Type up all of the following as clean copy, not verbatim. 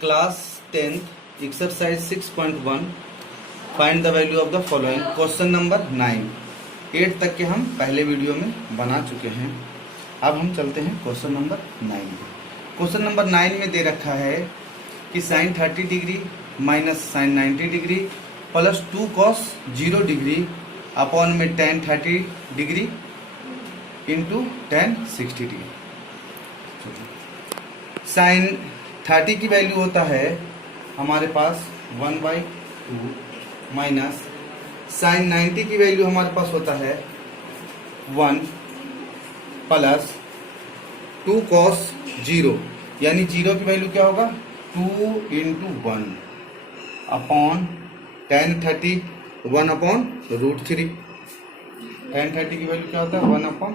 Class 10th exercise 6.1 find the value of the following. Question number 9 8 तक के हम पहले वीडियो में बना चुके हैं। अब हम चलते हैं क्वेश्चन नंबर 9 में। क्वेश्चन नंबर 9 में दे रखा है कि sine 30 degree minus sine 90 degree plus 2 cos 0 degree upon में tan 30 degree into tan 60 degree. Sine 30 की वैल्यू होता है हमारे पास 1/2 माइनस साइन 90 की वैल्यू हमारे पास होता है 1 प्लस 2 कॉस 0 यानी 0 की वैल्यू क्या होगा 2 into 1 upon tan 30 1 upon √3। tan 30 की वैल्यू क्या होता है 1 अपॉन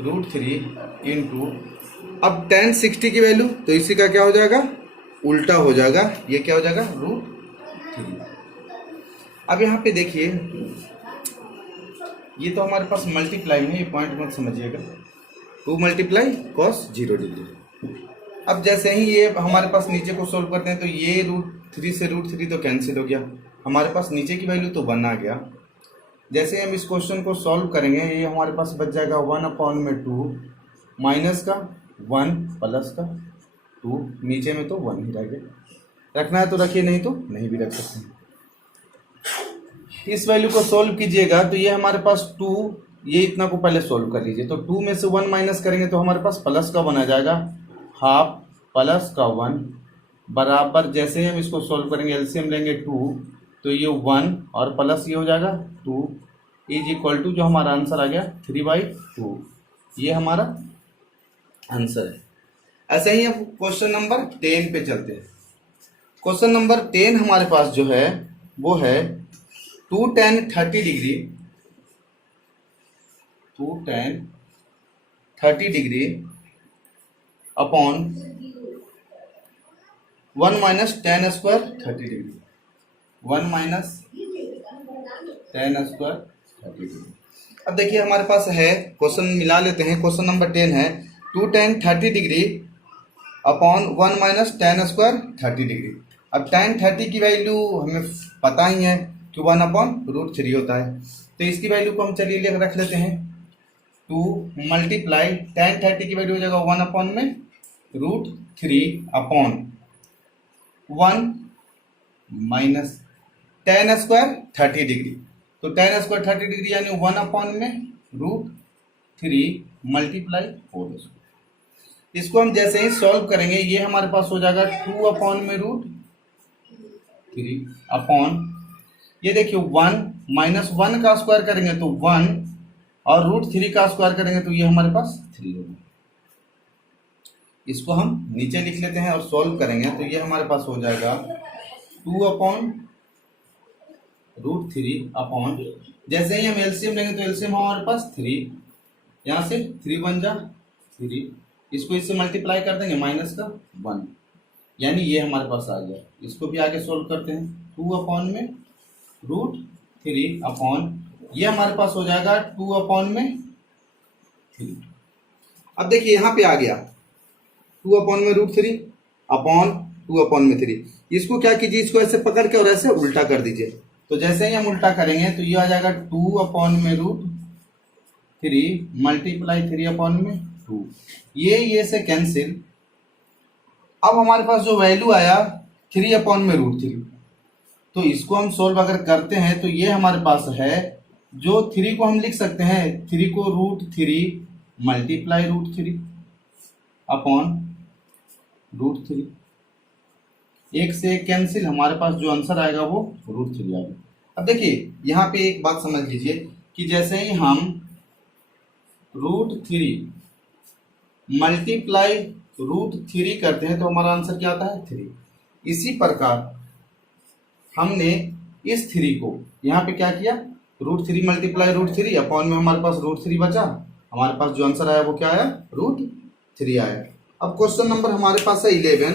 √3 इंटू अब tan 60 की वैल्यू तो इसी का क्या हो जाएगा उल्टा हो जाएगा, ये क्या हो जाएगा √3। अब यहाँ पे देखिए ये तो हमारे पास मल्टीप्लाई में, ये पॉइंट मत समझिएगा, 2 मल्टीप्लाई कॉस 0 डिग्री। अब जैसे ही ये हमारे पास नीचे को सोल्व करते हैं तो ये √3 से √3 तो कैंसिल हो गया, हमारे पास नीचे की वैल्यू तो 1 आ गया। जैसे हम इस क्वेश्चन को सॉल्व करेंगे ये हमारे पास बच जाएगा 1 अपॉन में 2 माइनस का 1 प्लस का 2, नीचे में तो 1 ही रह गया। रखना है तो रखिए, नहीं तो नहीं भी रख सकते हैं। इस वैल्यू को सॉल्व कीजिएगा तो ये हमारे पास 2, ये इतना को पहले सॉल्व कर लीजिए तो 2 में से 1 माइनस करेंगे तो हमारे पास प्लस का 1 आ जाएगा, हाफ प्लस का 1 बराबर। जैसे ही हम इसको सॉल्व करेंगे एलसीएम लेंगे 2 तो ये 1 और प्लस ये हो जाएगा 2 इज इक्वल टू जो हमारा आंसर आ गया 3/2। ये हमारा आंसर है। ऐसे ही अब क्वेश्चन नंबर 10 पे चलते हैं। क्वेश्चन नंबर 10 हमारे पास जो है वो है 2 tan 30 degree, 2 tan 30 degree upon 1 minus tan square 30 degree, 1 minus tan square 30 degree. अब देखिए हमारे पास है, क्वेश्चन मिला लेते हैं। क्वेश्चन नंबर 10 है 2 tan 30 degree upon 1 minus tan square 30 degree. अब tan 30 की वैल्यू हमें पता ही है कि 1 अपॉन √3 होता है, तो इसकी वैल्यू को हम चलिए रख लेते हैं 2 मल्टीप्लाई tan 30 की वैल्यू हो जाएगा 1 अपॉन में √3 upon 1 minus tan square 30 degree. तो tan स्क्वायर 30 डिग्री यानी 1 अपॉन में √3 मल्टीप्लाई 4। इसको हम जैसे ही सॉल्व करेंगे ये हमारे पास हो जाएगा 2 अपॉन में √3 अपॉन, ये देखिए 1 माइनस 1 का स्क्वायर करेंगे तो 1 और √3 का स्क्वायर करेंगे तो ये हमारे पास 3 होगा। इसको हम नीचे लिख लेते हैं और सॉल्व करेंगे तो ये हमारे पास हो जाएगा 2 अपॉन √3 अपॉन, जैसे ही हम एलसीएम लेंगे तो एलसीएम हमारे पास 3, यहाँ से 3 बन जा 3, इसको इससे मल्टीप्लाई कर देंगे माइनस का 1 यानी ये हमारे पास आ गया। इसको भी आगे सोल्व करते हैं 2 अपॉन में √3 अपॉन, ये हमारे पास हो जाएगा 2 अपॉन में 3। अब देखिए यहाँ पे आ गया 2 अपॉन में √3 अपॉन 2 अपॉन में 3। इसको क्या कीजिए, इसको ऐसे पकड़ के और ऐसे उल्टा कर दीजिए तो जैसे ही हम उल्टा करेंगे तो ये आ जाएगा 2 अपॉन में √3 मल्टीप्लाई 3 अपॉन में 2, ये से कैंसिल। अब हमारे पास जो वैल्यू आया 3 अपॉन में √3, तो इसको हम सोल्व अगर करते हैं तो ये हमारे पास है, जो 3 को हम लिख सकते हैं 3 को √3 मल्टीप्लाई √3 अपॉन √3, एक से एक कैंसिल, हमारे पास जो आंसर आएगा वो √3 आएगा। अब देखिए यहाँ पे एक बात समझ लीजिए कि जैसे ही हम √3 मल्टीप्लाई √3 करते हैं तो हमारा आंसर क्या आता है 3। इसी प्रकार हमने इस 3 को यहाँ पे क्या किया, √3 मल्टीप्लाई √3 अपॉन में हमारे पास √3 बचा, हमारे पास जो आंसर आया वो क्या आया √3 आया। अब क्वेश्चन नंबर हमारे पास है 11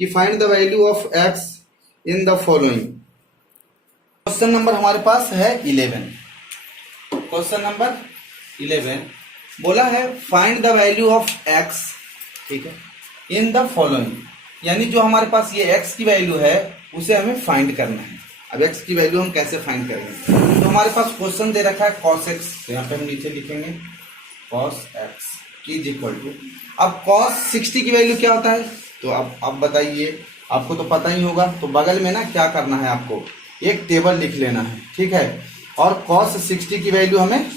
कि find the value of x in the following. Question number हमारे पास है 11। क्वेश्चन नंबर 11 बोला है find the value of x, ठीक है, इन द फॉलोइंग। यानी जो हमारे पास ये x की वैल्यू है उसे हमें फाइंड करना है। अब x की वैल्यू हम कैसे फाइंड करेंगे? तो हमारे पास क्वेश्चन दे रखा है cos x, तो यहाँ पे हम नीचे लिखेंगे cos x is equal to, अब cos 60 की वैल्यू क्या होता है? तो अब बताइए, आपको तो पता ही होगा। तो बगल में ना क्या करना है, आपको एक टेबल लिख लेना है, ठीक है, और cos 60 की वैल्यू हमें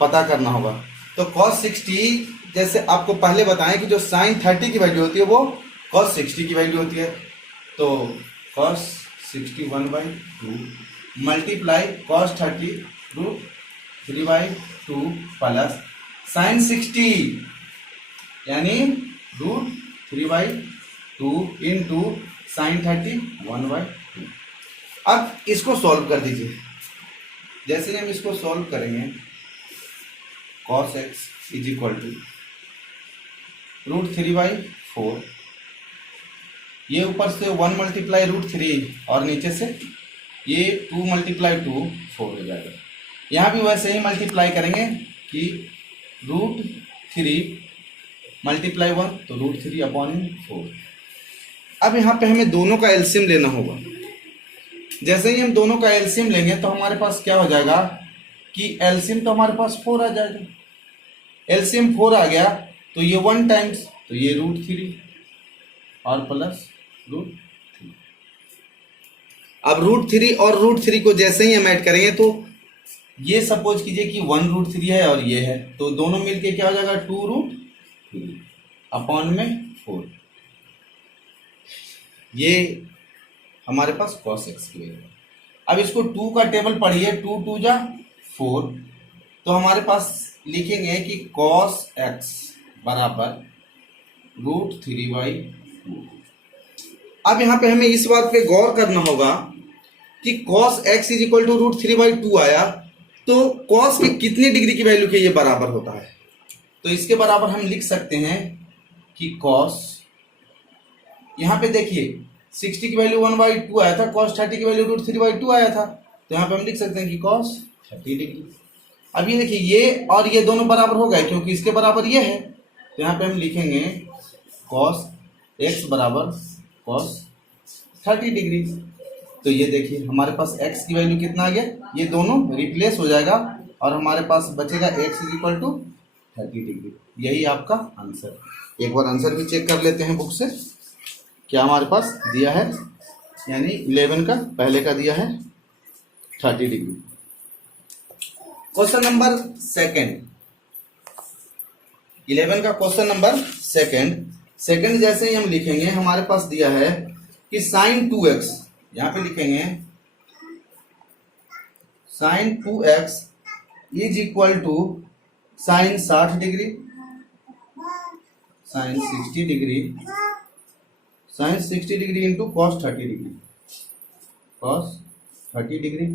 पता करना होगा। तो cos 60 जैसे आपको पहले बताएं कि जो sin 30 की वैल्यू होती है वो cos 60 की वैल्यू होती है। तो cos 60 1/2 multiply cos 30 √3/2 plus sin 60 यानी √3/2 इंटू sin 30 1/2। अब इसको सॉल्व कर दीजिए। जैसे ही हम इसको सॉल्व करेंगे cos x is equal to √3/4, ये ऊपर से 1 मल्टीप्लाई √3 और नीचे से ये 2 मल्टीप्लाई 2 4 हो जाएगा। यहाँ भी वैसे ही मल्टीप्लाई करेंगे कि √3 मल्टीप्लाई 1 तो √3/4। अब यहाँ पे हमें दोनों का एलसीएम लेना होगा। जैसे ही हम दोनों का एलसीएम लेंगे तो हमारे पास क्या हो जाएगा कि एलसीएम तो हमारे पास 4 आ जाएगा। एलसीएम 4 आ गया तो ये 1 टाइम्स, तो ये √3 और प्लस √3। अब √3 और √3 को जैसे ही हम ऐड करेंगे तो ये सपोज कीजिए कि 1 √3 है और ये है, तो दोनों मिलके क्या हो जाएगा 2√3/4। ये हमारे पास cos x की वैल्यू। अब इसको 2 का टेबल पढ़िए, 2 2 जा 4, तो हमारे पास लिखेंगे कि cos x बराबर √3/2। अब यहाँ पे हमें इस बात पे गौर करना होगा कि cos x is equal to √3/2 आया, तो cos के कितने डिग्री की वैल्यू के ये बराबर होता है? तो इसके बराबर हम लिख सकते हैं कि cos, यहाँ पे देखिए 60 की वैल्यू 1/2 आया था, cos 30 की वैल्यू √3/2 आया था, तो यहाँ पे हम लिख सकते हैं कि cos 30 डिग्री। अब ये देखिए ये और ये दोनों बराबर हो गए क्योंकि इसके बराबर ये है, तो यहाँ पे हम लिखेंगे cos x बराबर cos 30 डिग्री। तो ये देखिए हमारे पास x की वैल्यू कितना आ गया, ये दोनों रिप्लेस हो जाएगा और हमारे पास बचेगा x is equal to 30 degree. यही आपका आंसर। एक बार आंसर भी चेक कर लेते हैं बुक से, क्या हमारे पास दिया है, यानी 11 का पहले का दिया है 30 डिग्री। क्वेश्चन नंबर सेकंड, 11 का क्वेश्चन नंबर सेकंड जैसे ही हम लिखेंगे हमारे पास दिया है कि sin 2x, यहाँ पे लिखेंगे sin 2x is equal to sin 60 degree, sin 60 degree, sin 60 degree into cos 30 degree, cos 30 degree,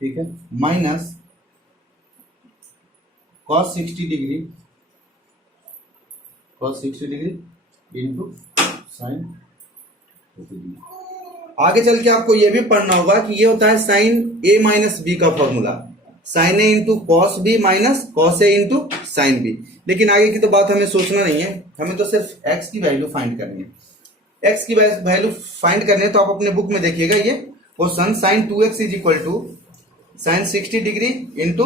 ठीक है, minus cos 60 degree, cos 60 degree into sin 30 degree. आगे चल के आपको यह भी पढ़ना होगा कि ये होता है sin a माइनस b का formula, sin a into cos b minus cos a into sin b। लेकिन आगे की तो बात हमें सोचना नहीं है, हमें तो सिर्फ x की वैल्यू फाइंड करनी है। x की वैल्यू फाइंड करनी है तो आप अपने बुक में देखिएगा ये question, sin 2x is equal to sin 60 degree into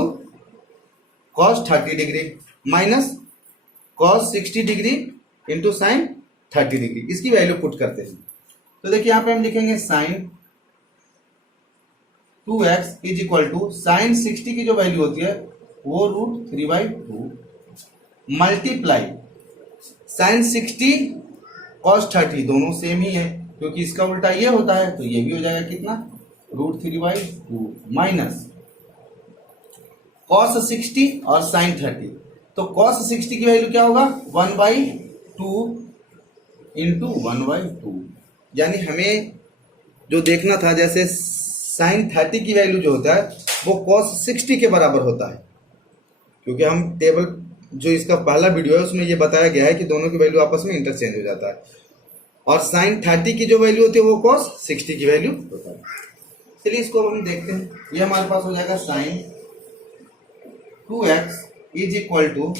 cos 30 degree minus cos 60 degree into sin 30 degree, इसकी वैल्यू पुट करते हैं। तो देखिए यहाँ पे हम लिखेंगे sin 2x is equal to sin 60 की जो वैल्यू होती है वो √3/2 मल्टीप्लाई sin 60 cos 30, दोनों सेम ही है क्योंकि इसका उल्टा ये होता है, तो ये भी हो जाएगा कितना √3/2 माइनस cos 60 और sin 30। तो cos 60 की वैल्यू क्या होगा 1/2 इंटू 1/2, यानी हमें जो देखना था जैसे sin 30 की वैल्यू जो होता है वो cos 60 के बराबर होता है, क्योंकि हम टेबल जो इसका पहला वीडियो है उसमें ये बताया गया है कि दोनों की वैल्यू आपस में इंटरचेंज हो जाता है, और sin 30 की जो वैल्यू होती है वो cos 60 की वैल्यू होता है। चलिए इसको हम देखते हैं। ये हमारे पास हो जाएगा sin 2x is equal to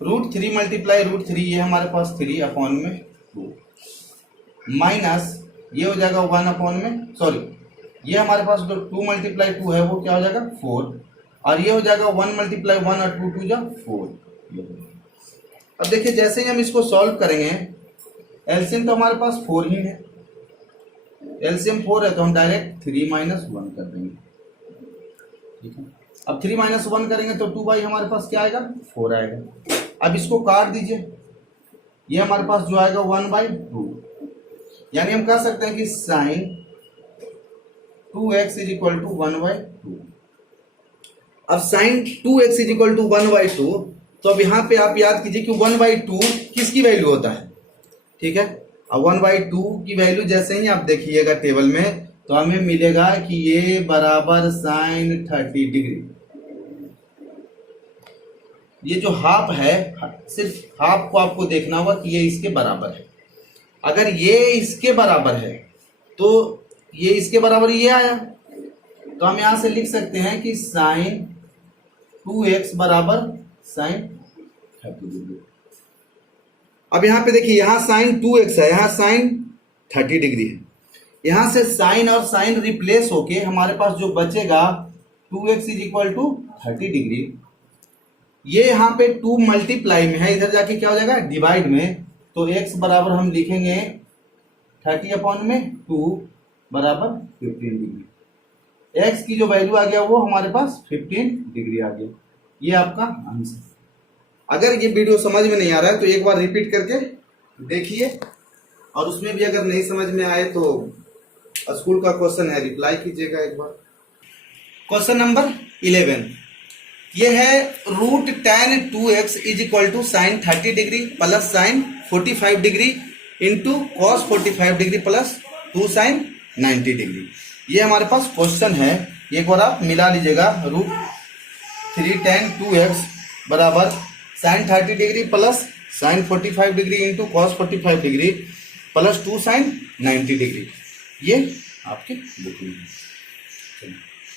√3 multiply √3, ये हमारे पास 3/2, माइनस ये हो जाएगा 1 में, सॉरी ये हमारे पास जो 2 मल्टीप्लाई 2 है वो क्या हो जाएगा 4, और ये हो जाएगा 1 मल्टीप्लाई 1 और 2 2 जा 4। अब देखिए जैसे ही हम इसको सॉल्व करेंगे, एलसीएम तो हमारे पास 4 ही है, एलसीएम 4 है तो हम डायरेक्ट 3 माइनस 1 कर देंगे, ठीक है। अब 3 माइनस 1 करेंगे तो 2 बाई हमारे पास क्या आएगा 4 आएगा। अब इसको काट दीजिए, ये हमारे पास जो आएगा 1/2, यानी हम कह सकते हैं कि sign 2x is equal to 1/2। अब sign 2x is equal to 1/2, तो अब यहां पे आप याद कीजिए कि 1/2 किसकी वैल्यू होता है, ठीक है। अब 1/2 की वैल्यू जैसे ही आप देखिएगा टेबल में तो हमें मिलेगा कि ये बराबर साइन 30 डिग्री। ये जो हाफ है, सिर्फ हाफ को आपको देखना होगा कि ये इसके बराबर है। अगर ये इसके बराबर है तो ये इसके बराबर ये आया, तो हम यहां से लिख सकते हैं कि साइन 2x बराबर साइन 30 डिग्री। अब यहां पे देखिए, यहां साइन 2x है, यहां साइन 30 डिग्री है। यहां से साइन और साइन रिप्लेस होके हमारे पास जो बचेगा 2x is equal to 30 degree. ये यहाँ पे 2 मल्टीप्लाई में है, इधर जाके क्या हो जाएगा डिवाइड में, तो x बराबर हम लिखेंगे 30/2 बराबर 15 डिग्री। x की जो वैल्यू आ गया वो हमारे पास 15 डिग्री आ गया। ये आपका आंसर। अगर ये वीडियो समझ में नहीं आ रहा है तो एक बार रिपीट करके देखिए, और उसमें भी अगर नहीं समझ में आए तो स्कूल का क्वेश्चन है, रिप्लाई कीजिएगा एक बार। क्वेश्चन नंबर 11 ये है root tan 2x is equal to sine 30 degree plus sine 45 degree into cos 45 degree plus 2 sine 90 degree. ये हमारे पास क्वेश्चन है, एक बार आप मिला लीजिएगा। रूट 3 tan 2x बराबर sine 30 degree plus sine 45 degree into cos 45 degree plus 2 sine 90 degree. ये आपके बुक में है।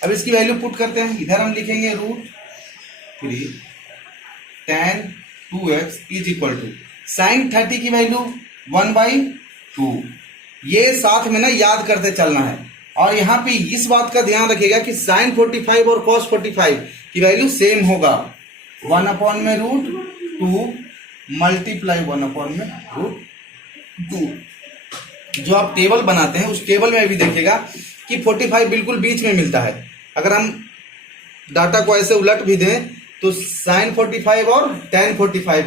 अब इसकी वैल्यू पुट करते हैं, इधर हम लिखेंगे root 3 tan 2x is equal to sine 30 की वैल्यू 1/2। ये साथ में ना याद करते चलना है, और यहाँ पे इस बात का ध्यान रखिएगा कि साइन 45 और cos 45 की वैल्यू सेम होगा। 1/√2 मल्टीप्लाई 1/√2। जो आप टेबल बनाते हैं उस टेबल में भी देखिएगा कि 45 बिल्कुल बीच में मिलता है। अगर हम डाटा को ऐसे उलट भी दें तो साइन 45 और tan 45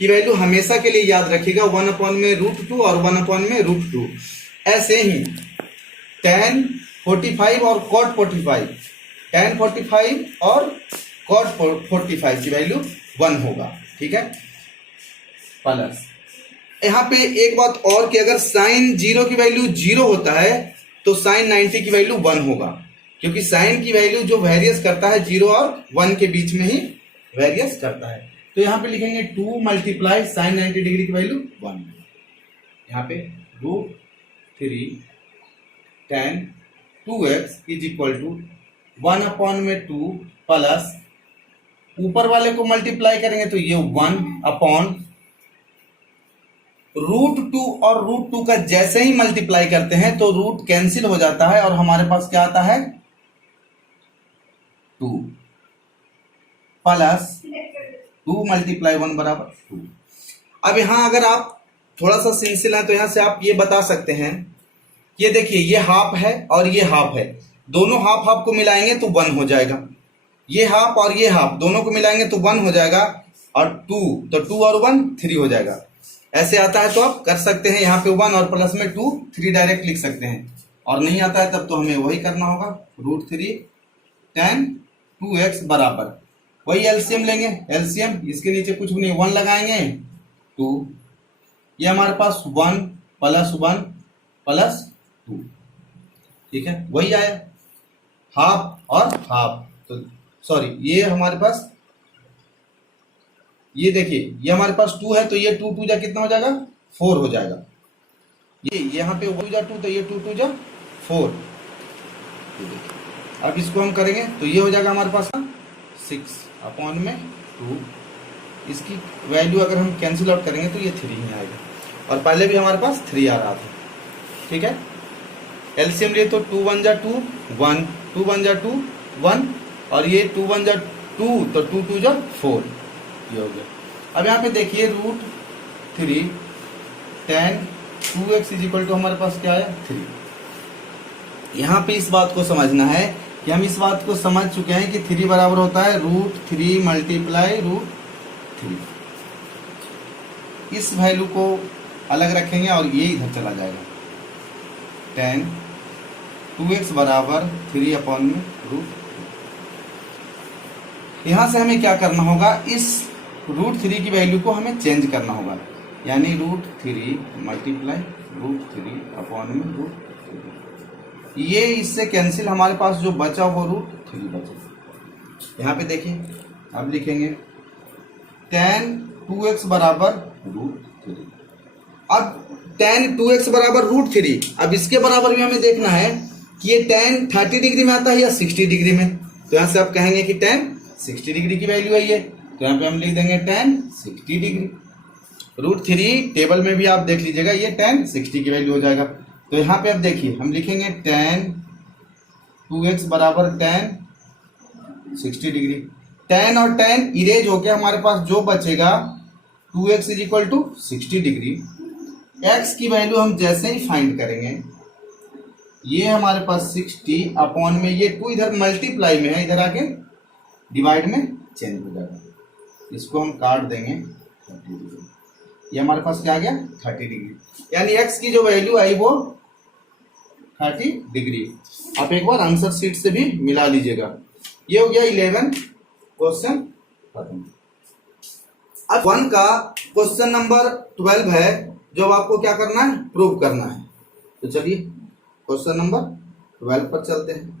की वैल्यू हमेशा के लिए याद रखिएगा 1/√2 और 1/√2। ऐसे ही tan 45 और cot 45, tan 45 और cot 45 की वैल्यू 1 होगा, ठीक है। प्लस यहाँ पे एक बात और कि अगर साइन 0 की वैल्यू 0 होता है तो साइन 90 की वैल्यू 1 होगा, क्योंकि साइन की वैल्यू जो वेरियस करता है 0 और 1 के बीच में ही वेरियस करता है। तो यहाँ पे लिखेंगे 2 मल्टीप्लाई साइन 90 डिग्री की वैल्यू 1। यहाँ पे root 3 tan 2x is equal to 1/2 plus ऊपर वाले को मल्टीप्लाई करेंगे तो ये 1/√2 और √2 का जैसे ही मल्टीप्लाई करते हैं तो रूट कैंसिल हो जाता है और हमारे पास क्या आता है 2 प्लस 2 मल्टीप्लाई 1 बराबर 2। अब यहां अगर आप थोड़ा सा सिंसिल है तो यहां से आप ये बता सकते हैं, ये देखिए ये हाफ है और ये हाफ है, दोनों हाफ हाफ को मिलाएंगे तो 1 हो जाएगा। ये हाफ और ये हाफ दोनों को मिलाएंगे तो 1 हो जाएगा, और 2 तो 2 और 1 3 हो जाएगा। ऐसे आता है तो आप कर सकते हैं, यहाँ पे 1 और प्लस में 2 3 डायरेक्ट लिख सकते हैं, और नहीं आता है तब तो हमें वही करना होगा। √3 tan 2x बराबर वही एलसीएम लेंगे, एलसीएम इसके नीचे कुछ भी नहीं 1 लगाएंगे 2, ये हमारे पास 1 प्लस 1 प्लस 2, ठीक है, वही आया हाफ और हाफ। तो सॉरी ये हमारे पास, ये देखिए ये हमारे पास 2 है तो ये 2 2 जा कितना हो जाएगा 4 हो जाएगा। ये यहाँ पे 2 जा 2 तो ये 2 2 जा 4। अब इसको हम करेंगे तो ये हो जाएगा हमारे पास 6/2। इसकी वैल्यू अगर हम कैंसिल आउट करेंगे तो ये 3 ही आएगा, और पहले भी हमारे पास 3 आ रहा था। ठीक है, एलसीएम लिए तो 2 1 जा 2 1, 2 1 जा 2 1, और ये 2 1 जा 2, तो 2 2 जा 4, ये हो गया। अब यहाँ पे देखिए root 3 tan 2x is equal to हमारे पास क्या है 3। यहाँ पे इस बात को समझना है कि हम इस बात को समझ चुके हैं कि 3 बराबर होता है √3 मल्टीप्लाई √3। इस वैल्यू को अलग रखेंगे और ये इधर चला जाएगा, tan 2x बराबर 3 अपॉन में √3। यहां से हमें क्या करना होगा, इस √3 की वैल्यू को हमें चेंज करना होगा, यानी √3 मल्टीप्लाई √3 अपॉन में √3। ये इससे कैंसिल, हमारे पास जो बचा वो √3 बचा। यहाँ पे देखिए अब लिखेंगे tan 2x बराबर √3। अब tan 2x बराबर √3, अब इसके बराबर भी हमें देखना है कि ये tan 30 डिग्री में आता है या 60 डिग्री में। तो यहाँ से आप कहेंगे कि tan 60 डिग्री की वैल्यू है ये, तो यहाँ पे हम लिख देंगे tan 60 डिग्री। √3 टेबल में भी आप देख लीजिएगा, ये tan 60 की वैल्यू हो जाएगा। तो यहाँ पे अब देखिए हम लिखेंगे tan 2x बराबर tan 60 डिग्री। tan और tan इरेज होके हमारे पास जो बचेगा 2x is equal to 60 degree. x की वैल्यू हम जैसे ही फाइंड करेंगे, ये हमारे पास 60 अपॉन में ये 2 इधर मल्टीप्लाई में है, इधर आके डिवाइड में चेंज हो जाएगा। इसको हम काट देंगे 30 डिग्री, ये हमारे पास क्या आ गया 30 डिग्री, यानी x की जो वैल्यू आई वो 30 डिग्री। आप एक बार आंसर शीट से भी मिला लीजिएगा। ये हो गया 11 क्वेश्चन खत्म। अब 1 का क्वेश्चन नंबर 12 है, जो आपको क्या करना है, प्रूव करना है। तो चलिए क्वेश्चन नंबर 12 पर चलते हैं।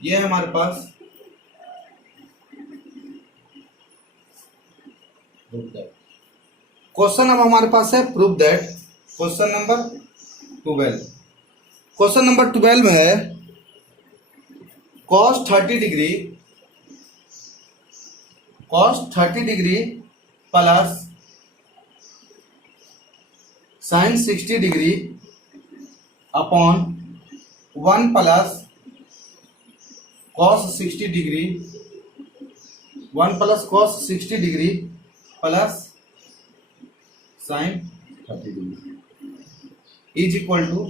ये है हमारे पास क्वेश्चन, अब हमारे पास है prove that. Question number 12, question number 12 है cos 30 degree plus sin 60 degree upon 1 plus cos 60 degree, 1 plus cos 60 degree plus sin 30 degree is equal to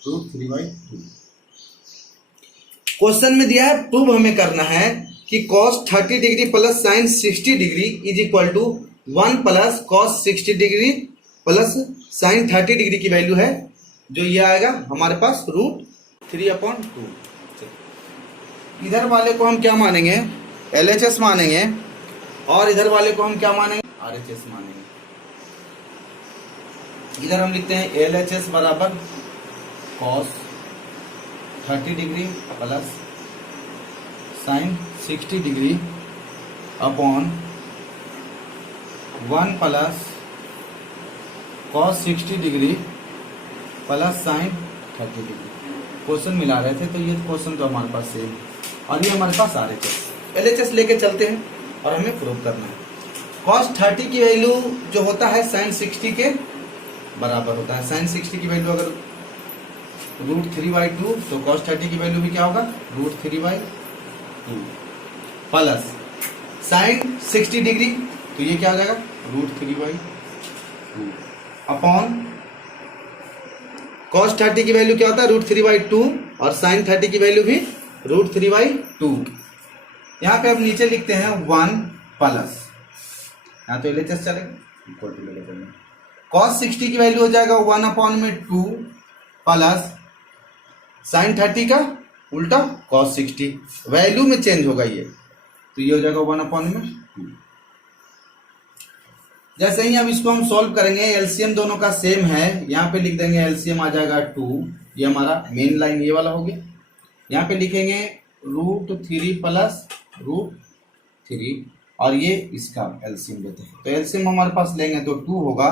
√3/2। Question में दिया है, प्रूव हमें करना है कि cos 30 degree plus sin 60 degree is equal to 1 plus cos 60 degree plus sin 30 degree की value है, जो ये आएगा हमारे पास √3/2। इधर वाले को हम क्या मानेंगे, LHS मानेंगे, और इधर वाले को हम क्या मानेंगे, RHS मानेंगे। इधर हम लिखते हैं LHS बराबर cos 30 degree plus sin 60 degree upon 1 plus cos 60 degree plus sin 30 degree. Question मिला रहे थे, तो ये क्वेश्चन तो हमारे पास सेम, और ये हमारे पास LHS लेके चलते हैं और हमें प्रूव करना है। cos 30 की वैल्यू जो होता है sin 60 के बराबर होता है। sin 60 की वैल्यू अगर √3/2, तो cos 30 की वैल्यू भी क्या होगा √3/2 प्लस sin 60 डिग्री, तो ये क्या हो जाएगा √3/2 अपॉन cos 30 की वैल्यू क्या होता है √3/2, और sin 30 की वैल्यू भी √3/2। यहाँ पे अब नीचे लिखते हैं 1 प्लस, यहाँ तो LHS चलेगा, इक्वल टू लेके चलेंगे। cos 60 की वैल्यू हो जाएगा 1/2 प्लस sin 30 का उल्टा cos 60, वैल्यू में चेंज होगा ये, तो ये हो जाएगा 1/2। जैसे ही अब इसको हम सॉल्व करेंगे, एलसीएम दोनों का सेम है, यहाँ पे लिख देंगे एलसीएम आ जाएगा 2, ये हमारा मेन लाइन ये वाला हो गया। यहाँ पे लिखेंगे √3 प्लस √3 और ये इसका एलसीएम लेते हैं। तो एलसीएम हमारे पास लेंगे तो 2 होगा,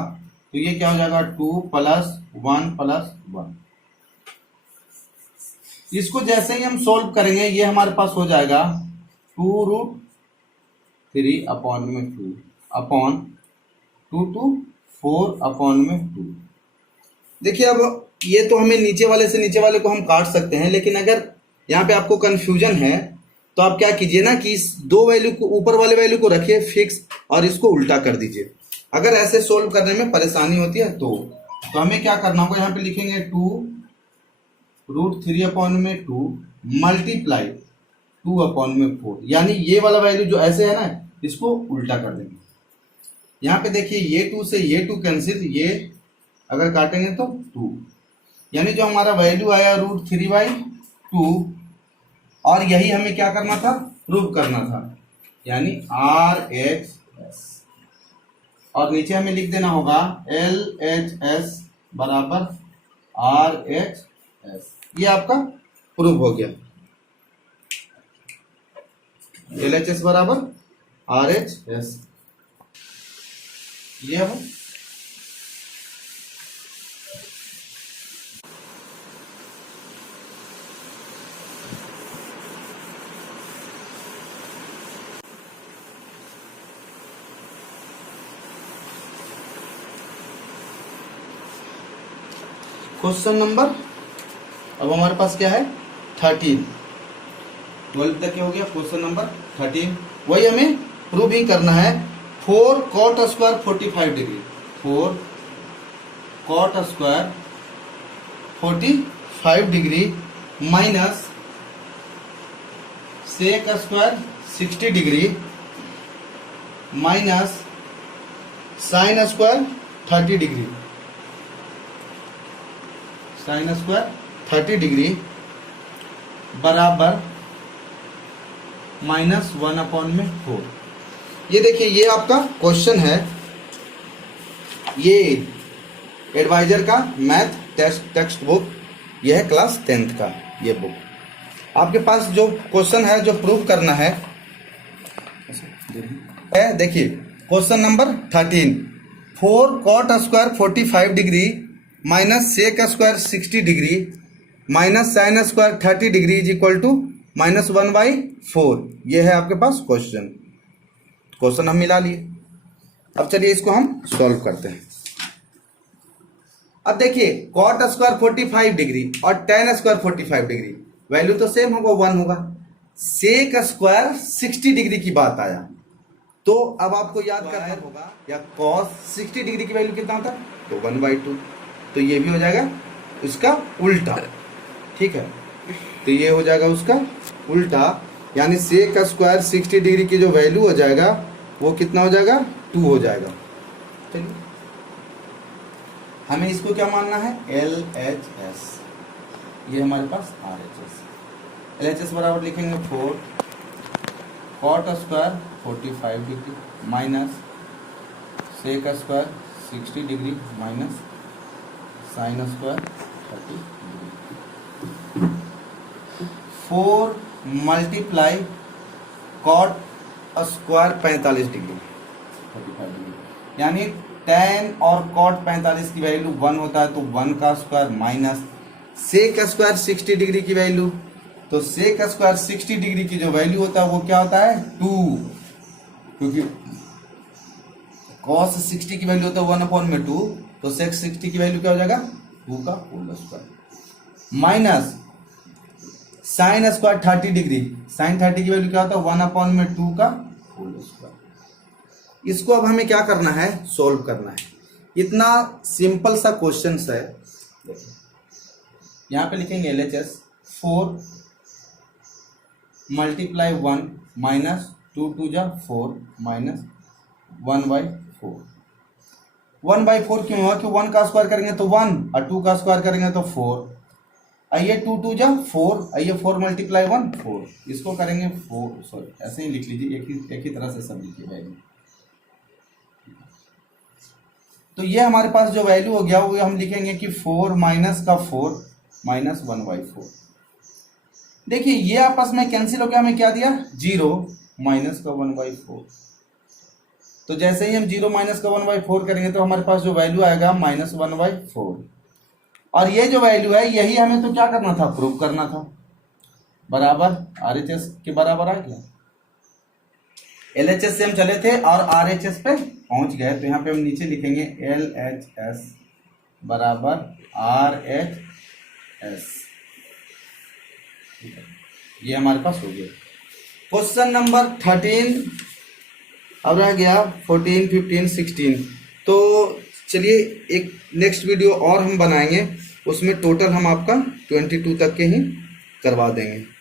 तो ये क्या हो जाएगा 2 + 1 + 1। इसको जैसे ही हम सोल्व करेंगे ये हमारे पास हो जाएगा 2√3 अपॉन में 2 अपॉन 2 to 4 अपॉन में 2। देखिए अब ये तो हमें नीचे वाले से नीचे वाले को हम काट सकते हैं, लेकिन अगर यहाँ पे आपको कंफ्यूजन है तो आप क्या कीजिए ना कि इस दो वैल्यू को, ऊपर वाले वैल्यू को रखिए फिक्स और इसको उल्टा कर दीजिए। अगर ऐसे सोल्व करने में परेशानी होती है तो हमें क्या करना होगा, यहाँ पे लिखेंगे 2√3 अपॉन में 2 मल्टीप्लाई 2 अपॉन में 4, यानी ये वाला वैल्यू जो ऐसे है ना इसको उल्टा कर देंगे। यहाँ पे देखिए ये 2 से ये 2 कैंसिल, ये अगर काटेंगे तो 2, यानी जो हमारा वैल्यू आया √3/2, और यही हमें क्या करना था, प्रूव करना था, यानी RHS, और नीचे हमें लिख देना होगा LHS बराबर RHS। ये आपका प्रूव हो गया, LHS बराबर RHS। ये हो क्वेश्चन नंबर, अब हमारे पास क्या है 13, 12 तक क्या हो गया क्वेश्चन नंबर 13। वही हमें प्रूव ही करना है। 4 cot square 45 degree, 4 cot square 45 degree minus sec square 60 degree minus sine square 30 degree, sine square 30 degree बराबर -1 अपॉन में 4। ये देखिए ये आपका क्वेश्चन है, ये एडवाइजर का मैथ टेक्स्ट बुक, ये है क्लास 10th का ये बुक। आपके पास जो क्वेश्चन है जो प्रूव करना है, देखिए question number 13, 4 cot square 45 degree minus sec square 60 degree minus sine square 30 degree is equal to -1/4। ये है आपके पास क्वेश्चन हम मिला लिए। अब चलिए इसको हम सॉल्व करते हैं। अब देखिए cot स्क्वायर 45 डिग्री और tan स्क्वायर 45 डिग्री, वैल्यू तो सेम होगा, 1 होगा। सेक स्क्वायर 60 डिग्री की बात आया, तो अब आपको याद करना होगा या cos 60 डिग्री की वैल्यू कितना था, तो 1/2, तो ये भी हो जाएगा उसका उल्टा, ठीक है। तो ये हो जाएगा उसका उल्टा, यानी सेक स्क्वायर 60 डिग्री की जो वैल्यू हो जाएगा वो कितना हो जाएगा, 2 हो जाएगा। चलिए हमें इसको क्या मानना है, LHS, ये हमारे पास RHS। LHS बराबर लिखेंगे 4 cot square 45 degree minus sec square 60 degree minus sine square 30 degree, 4 multiply cot square 45 degree 45 degree, यानी tan और cot 45 की वैल्यू 1 होता है, तो 1 का square minus sec square 60 degree की वैल्यू, तो सेक स्क्वायर 60 डिग्री की जो वैल्यू होता है वो क्या होता है 2, क्योंकि cos 60 की वैल्यू होता है 1/2, तो सेक 60 की वैल्यू क्या हो जाएगा 2 का whole square minus sine square 30 degree, sine 30 की वैल्यू क्या होता है 1/2 का होल स्क्वायर। इसको अब हमें क्या करना है, सोल्व करना है। इतना सिंपल सा क्वेश्चन है। यहाँ पे लिखेंगे LHS 4 मल्टीप्लाई 1 माइनस 2 2 जा 4 माइनस 1/4। 1/4 क्यों हुआ, कि 1 का स्क्वायर करेंगे तो 1 और 2 का स्क्वायर करेंगे तो 4। आइए 2 2 जा 4, आइए 4 मल्टीप्लाई 1 4, इसको करेंगे 4, सॉरी ऐसे ही लिख लीजिए, एक ही तरह से सब लिखिए वैल्यू। तो ये हमारे पास जो वैल्यू हो गया वो हम लिखेंगे कि 4 माइनस का 4 माइनस 1/4। देखिए ये आपस में कैंसिल होकर हमें क्या दिया, 0 माइनस का 1/4। तो जैसे ही हम 0 माइनस का 1/4 करेंगे तो हमारे पास जो वैल्यू आएगा -1/4। और ये जो वैल्यू है यही हमें तो क्या करना था, प्रूव करना था, बराबर RHS के बराबर आ गया। LHS से हम चले थे और RHS पे पहुंच गए, तो यहाँ पे हम नीचे लिखेंगे LHS बराबर RHS। ये हमारे पास हो गया। क्वेश्चन नंबर 13 अब रह गया 14, 15, 16। तो चलिए एक नेक्स्ट वीडियो और हम बनाएंगे, उसमें टोटल हम आपका 22 तक के ही करवा देंगे।